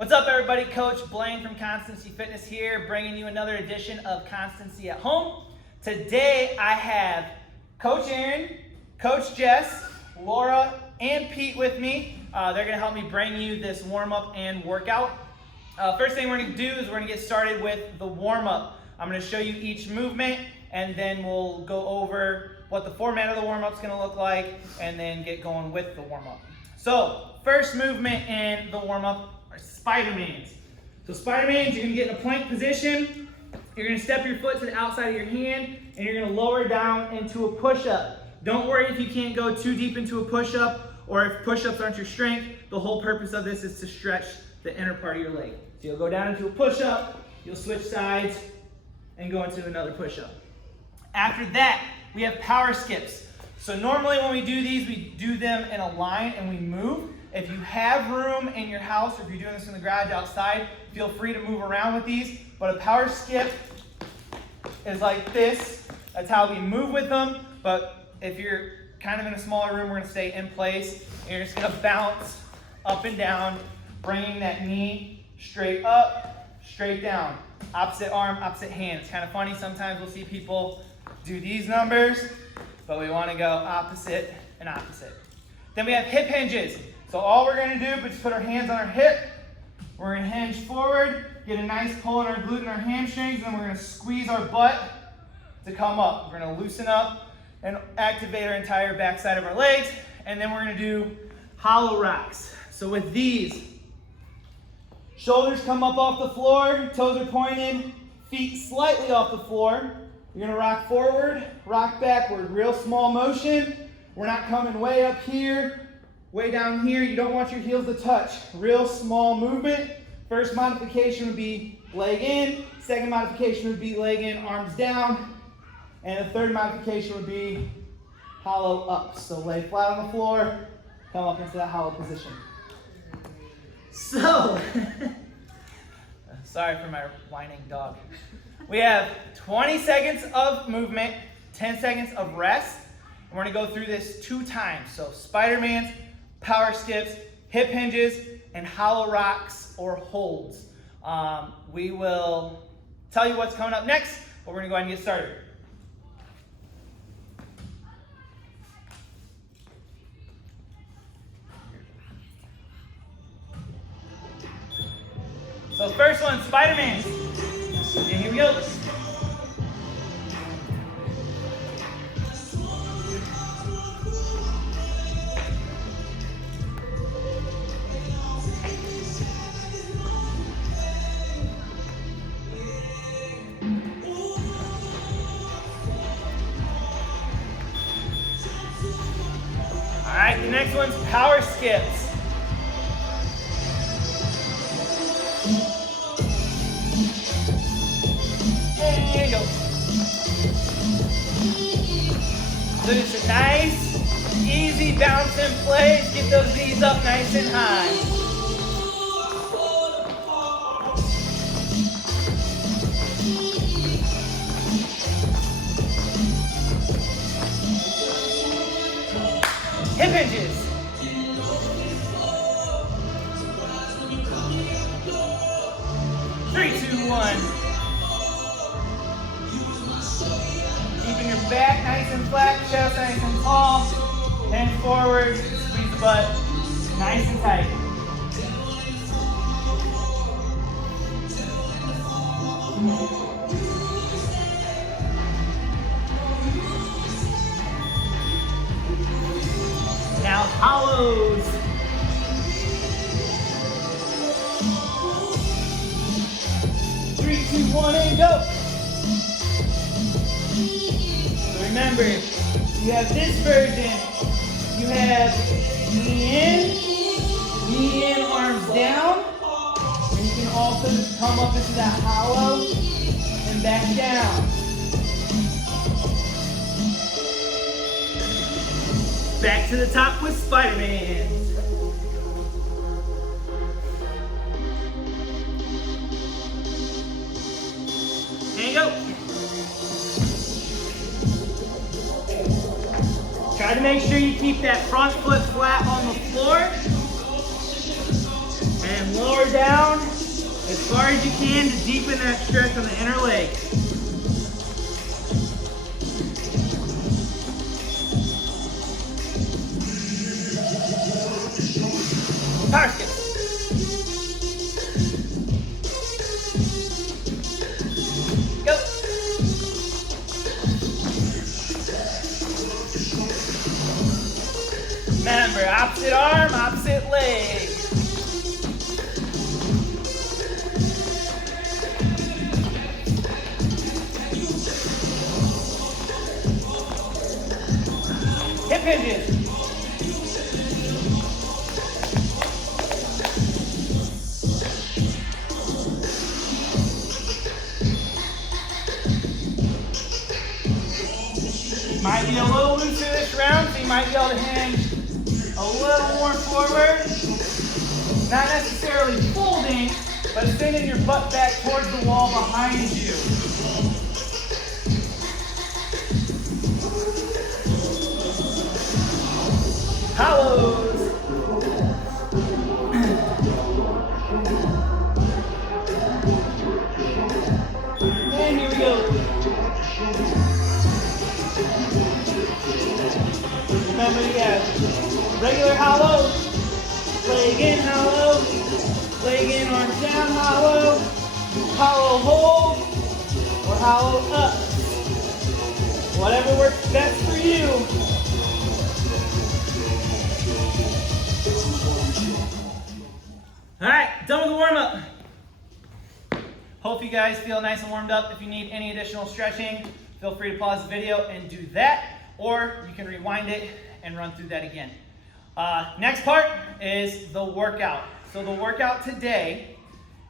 What's up, everybody? Coach Blaine from Constancy Fitness here, bringing you another edition of Constancy at Home. Today I have Coach Aaron, Coach Jess, Laura, and Pete with me. They're going to help me bring you this warm-up and workout. First thing we're going to do is we're going to get started with the warm-up. I'm going to show you each movement, and then we'll go over what the format of the warm-up is going to look like, and then get going with the warm-up. So, first movement in the warm-up are Spider-Mans. So Spider-Mans, you're going to get in a plank position. You're going to step your foot to the outside of your hand, and you're going to lower down into a push-up. Don't worry if you can't go too deep into a push-up, or if push-ups aren't your strength. The whole purpose of this is to stretch the inner part of your leg. So you'll go down into a push-up, you'll switch sides, and go into another push-up. After that, we have power skips. So normally when we do these, we do them in a line and we move. If you have room in your house, or if you're doing this in the garage outside, feel free to move around with these. But a power skip is like this. That's how we move with them. But if you're kind of in a smaller room, we're going to stay in place. And you're just going to bounce up and down, bringing that knee straight up, straight down. Opposite arm, opposite hand. It's kind of funny. Sometimes we'll see people do these numbers, but we want to go opposite and opposite. Then we have hip hinges. So all we're going to do is put our hands on our hip. We're going to hinge forward, get a nice pull in our glute and our hamstrings, and then we're going to squeeze our butt to come up. We're going to loosen up and activate our entire backside of our legs, and then we're going to do hollow rocks. So with these, shoulders come up off the floor, toes are pointed, feet slightly off the floor. You're going to rock forward, rock backward, real small motion. We're not coming way up here, way down here. You don't want your heels to touch. Real small movement. First modification would be leg in. Second modification would be leg in, arms down. And the third modification would be hollow up. So lay flat on the floor, come up into that hollow position. So, sorry for my whining dog. We have 20 seconds of movement, 10 seconds of rest. And we're going to go through this 2 times. So Spider-Mans, power skips, hip hinges, and hollow rocks or holds. We will tell you what's coming up next, but we're going to go ahead and get started. So the first one, Spider-Mans. And here we go. All right, the next one's power skips. There you go. So just a nice, easy bounce in place. Get those knees up nice and high. Hip hinges. Three, two, one. Keeping your back nice and flat, chest nice and tall. Hands forward, squeeze the butt nice and tight. Now hollows. Three, two, one, and go. So remember, you have this version. You have knee in, arms down. And you can also just come up into that hollow and back down. Back to the top with Spider-Man. There you go. Try to make sure you keep that front foot flat on the floor. And lower down far as you can to deepen that stretch on the inner leg. Power skip. Go. Remember, opposite arm, opposite leg. Hip hinges. Might be a little looser this round, so you might be able to hinge a little more forward. Not necessarily folding, but sending your butt back towards the wall behind you. Hollows. And here we go. Remember, you have regular hollow, leg in hollow, leg in, arms down hollow, hollow hold, or hollow up. Whatever works best for you. All right, done with the warm-up. Hope you guys feel nice and warmed up. If you need any additional stretching, feel free to pause the video and do that, or you can rewind it and run through that again. Next part is the workout. So the workout today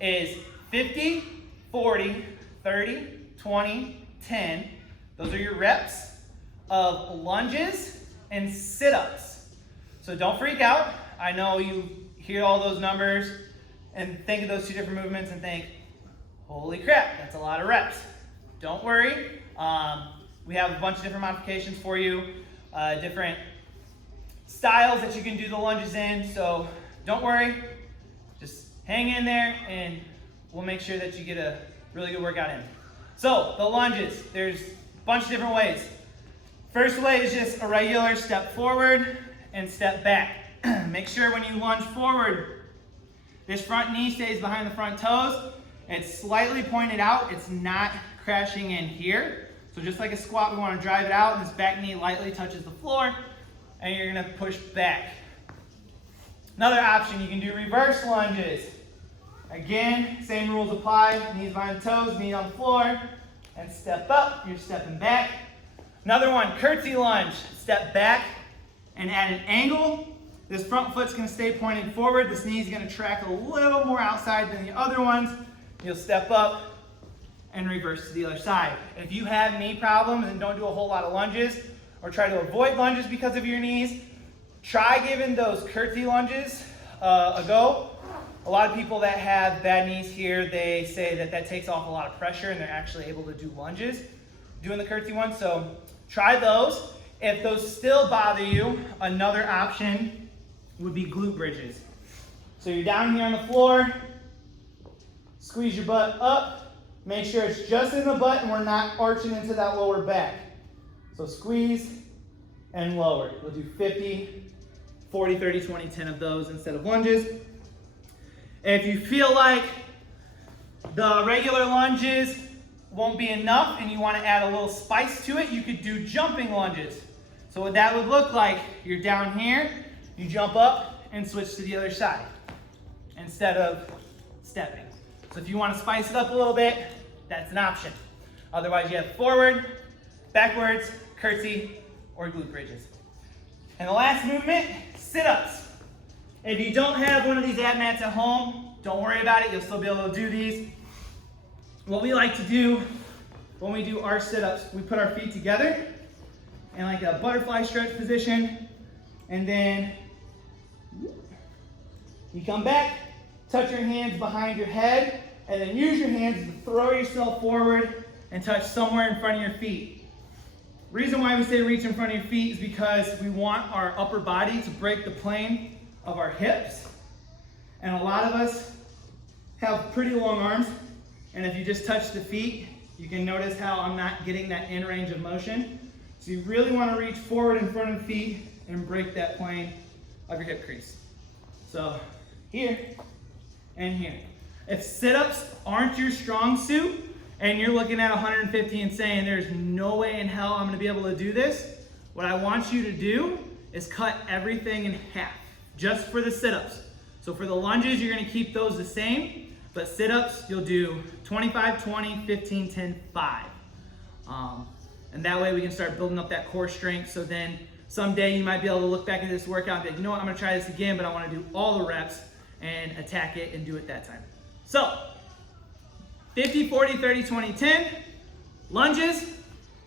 is 50, 40, 30, 20, 10. Those are your reps of lunges and sit-ups. So don't freak out. I know you hear all those numbers and think of those two different movements and think, holy crap, that's a lot of reps. Don't worry. We have a bunch of different modifications for you, different styles that you can do the lunges in, so don't worry. Just hang in there and we'll make sure that you get a really good workout in. So the lunges, there's a bunch of different ways. First way is just a regular step forward and step back. Make sure when you lunge forward, this front knee stays behind the front toes. It's slightly pointed out. It's not crashing in here. So just like a squat, we want to drive it out. This back knee lightly touches the floor, and you're going to push back. Another option, you can do reverse lunges. Again, same rules apply. Knees behind the toes, knee on the floor, and step up. You're stepping back. Another one, curtsy lunge. Step back and at an angle. This front foot's going to stay pointed forward. This knee's going to track a little more outside than the other ones. You'll step up and reverse to the other side. If you have knee problems and don't do a whole lot of lunges or try to avoid lunges because of your knees, try giving those curtsy lunges a go. A lot of people that have bad knees here, they say that that takes off a lot of pressure and they're actually able to do lunges doing the curtsy ones. So try those. If those still bother you, another option would be glute bridges. So you're down here on the floor, squeeze your butt up, make sure it's just in the butt and we're not arching into that lower back. So squeeze and lower. We'll do 50, 40, 30, 20, 10 of those instead of lunges. And if you feel like the regular lunges won't be enough and you want to add a little spice to it, you could do jumping lunges. So what that would look like, you're down here, you jump up and switch to the other side instead of stepping. So if you want to spice it up a little bit, that's an option. Otherwise you have forward, backwards, curtsy, or glute bridges. And the last movement, sit-ups. If you don't have one of these ab mats at home, don't worry about it, you'll still be able to do these. What we like to do when we do our sit-ups, we put our feet together in like a butterfly stretch position, and then you come back, touch your hands behind your head, and then use your hands to throw yourself forward and touch somewhere in front of your feet. Reason why we say reach in front of your feet is because we want our upper body to break the plane of our hips. And a lot of us have pretty long arms, and if you just touch the feet, you can notice how I'm not getting that in range of motion. So you really want to reach forward in front of the feet and break that plane of your hip crease. So here and here. If sit-ups aren't your strong suit and you're looking at 150 and saying there's no way in hell I'm going to be able to do this, what I want you to do is cut everything in half just for the sit-ups. So for the lunges, you're going to keep those the same, but sit-ups, you'll do 25, 20, 15, 10, 5. And that way we can start building up that core strength. So then someday you might be able to look back at this workout and be like, you know what, I'm going to try this again, but I want to do all the reps and attack it and do it that time. So 50, 40, 30, 20, 10, lunges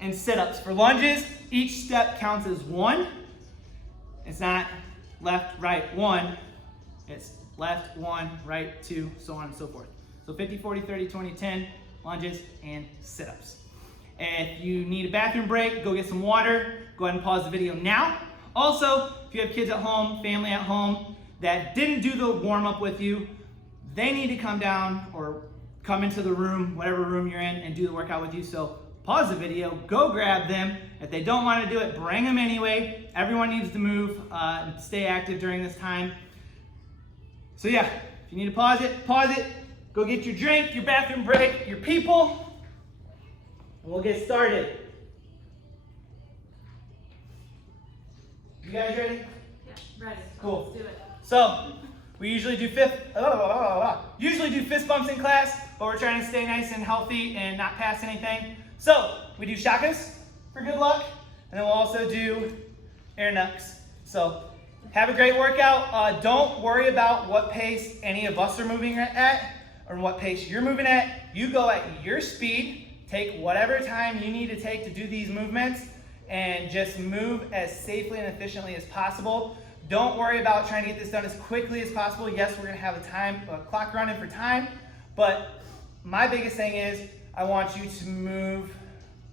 and sit-ups. For lunges, each step counts as 1. It's not left, right, 1. It's left, 1, right, 2, so on and so forth. So 50, 40, 30, 20, 10, lunges and sit-ups. And if you need a bathroom break, go get some water. Go ahead and pause the video now. Also, if you have kids at home, family at home that didn't do the warm-up with you, they need to come down or come into the room, whatever room you're in, and do the workout with you. So pause the video, go grab them. If they don't want to do it, bring them anyway. Everyone needs to move and stay active during this time. So yeah, if you need to pause it, go get your drink, your bathroom break, your people, and we'll get started. You guys ready? Yeah, ready. Cool. Let's do it. So we usually do fist bumps in class, but we're trying to stay nice and healthy and not pass anything. So we do shakas for good luck, and then we'll also do air knucks. So have a great workout. Don't worry about what pace any of us are moving at or what pace you're moving at. You go at your speed. Take whatever time you need to take to do these movements and just move as safely and efficiently as possible. Don't worry about trying to get this done as quickly as possible. Yes, we're gonna have a clock running for time, but my biggest thing is I want you to move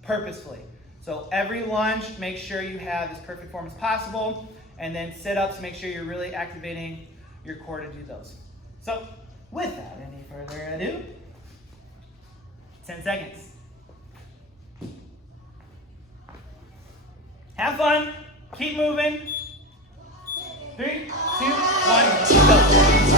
purposefully. So every lunge, make sure you have as perfect form as possible, and then sit-ups, make sure you're really activating your core to do those. So without any further ado, 10 seconds. Have fun, keep moving. 3, 2, 1, go.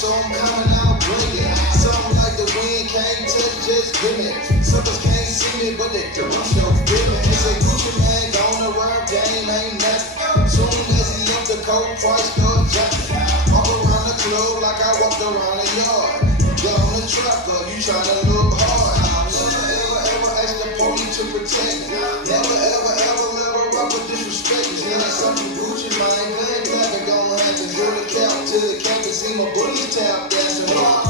So I'm coming out bringing something like the wind can't touch, just give it. Suckers can't see me, but they do show feeling. It's a Gucci man gone the rap game, ain't nothing. Soon as he left the coat, price go jumping. Walk around the club like I walked around the yard. Get on the truck up, you tryna look hard. Never ever ask the police to protect me. Never ever let a rapper disrespect me. Now something Gucci man, glad it gonna happen. Do the cap to the campus, see my bullies tap dancing on.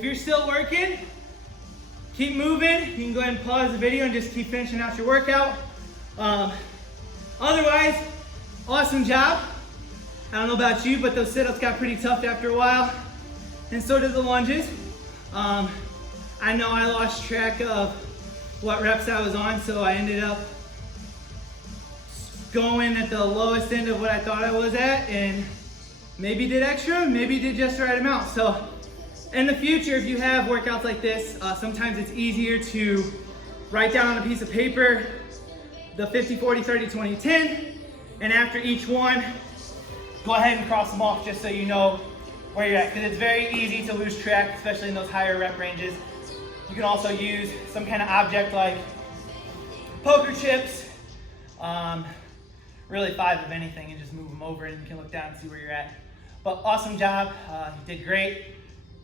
if you're still working, keep moving. You can go ahead and pause the video and just keep finishing out your workout. Otherwise, awesome job. I don't know about you, but those sit-ups got pretty tough after a while, and so did the lunges. I know I lost track of what reps I was on, so I ended up going at the lowest end of what I thought I was at, and maybe did extra, maybe did just the right amount. So in the future, if you have workouts like this, sometimes it's easier to write down on a piece of paper the 50, 40, 30, 20, 10, and after each one, go ahead and cross them off just so you know where you're at, because it's very easy to lose track, especially in those higher rep ranges. You can also use some kind of object like poker chips, really 5 of anything, and just move them over and you can look down and see where you're at. But awesome job, you did great.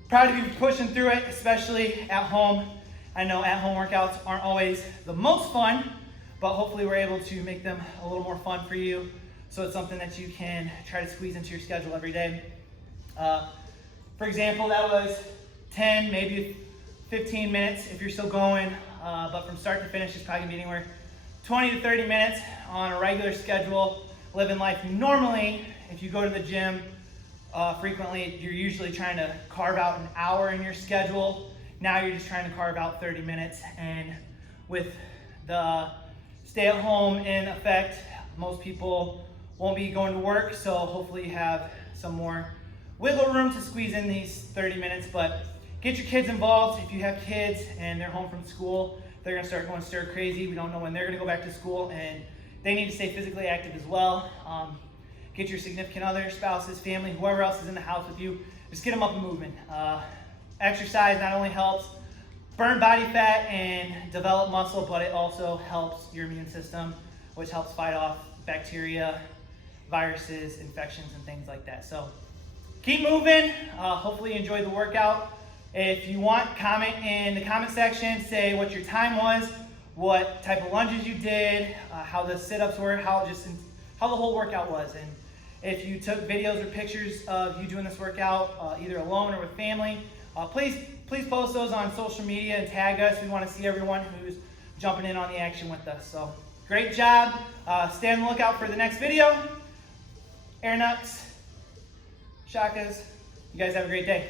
Proud of you for pushing through it, especially at home. I know at-home workouts aren't always the most fun, but hopefully we're able to make them a little more fun for you, so it's something that you can try to squeeze into your schedule every day. For example, that was 10, maybe 15 minutes if you're still going, but from start to finish, it's probably gonna be anywhere 20 to 30 minutes on a regular schedule, living life normally. If you go to the gym frequently, you're usually trying to carve out an hour in your schedule. Now you're just trying to carve out 30 minutes, and with the stay at home in effect, most people won't be going to work, so hopefully you have some more wiggle room to squeeze in these 30 minutes. But get your kids involved. If you have kids and they're home from school, they're gonna start going stir crazy. We don't know when they're gonna go back to school, and they need to stay physically active as well. Get your significant other, spouses, family, whoever else is in the house with you, just get them up and moving. Exercise not only helps burn body fat and develop muscle, but it also helps your immune system, which helps fight off bacteria, viruses, infections, and things like that. So keep moving. Hopefully you enjoyed the workout. If you want, comment in the comment section, say what your time was, what type of lunges you did, how the sit-ups were, how the whole workout was. And if you took videos or pictures of you doing this workout, either alone or with family, please post those on social media and tag us. We want to see everyone who's jumping in on the action with us. So great job. Stay on the lookout for the next video. Air nuts, shakas. You guys have a great day.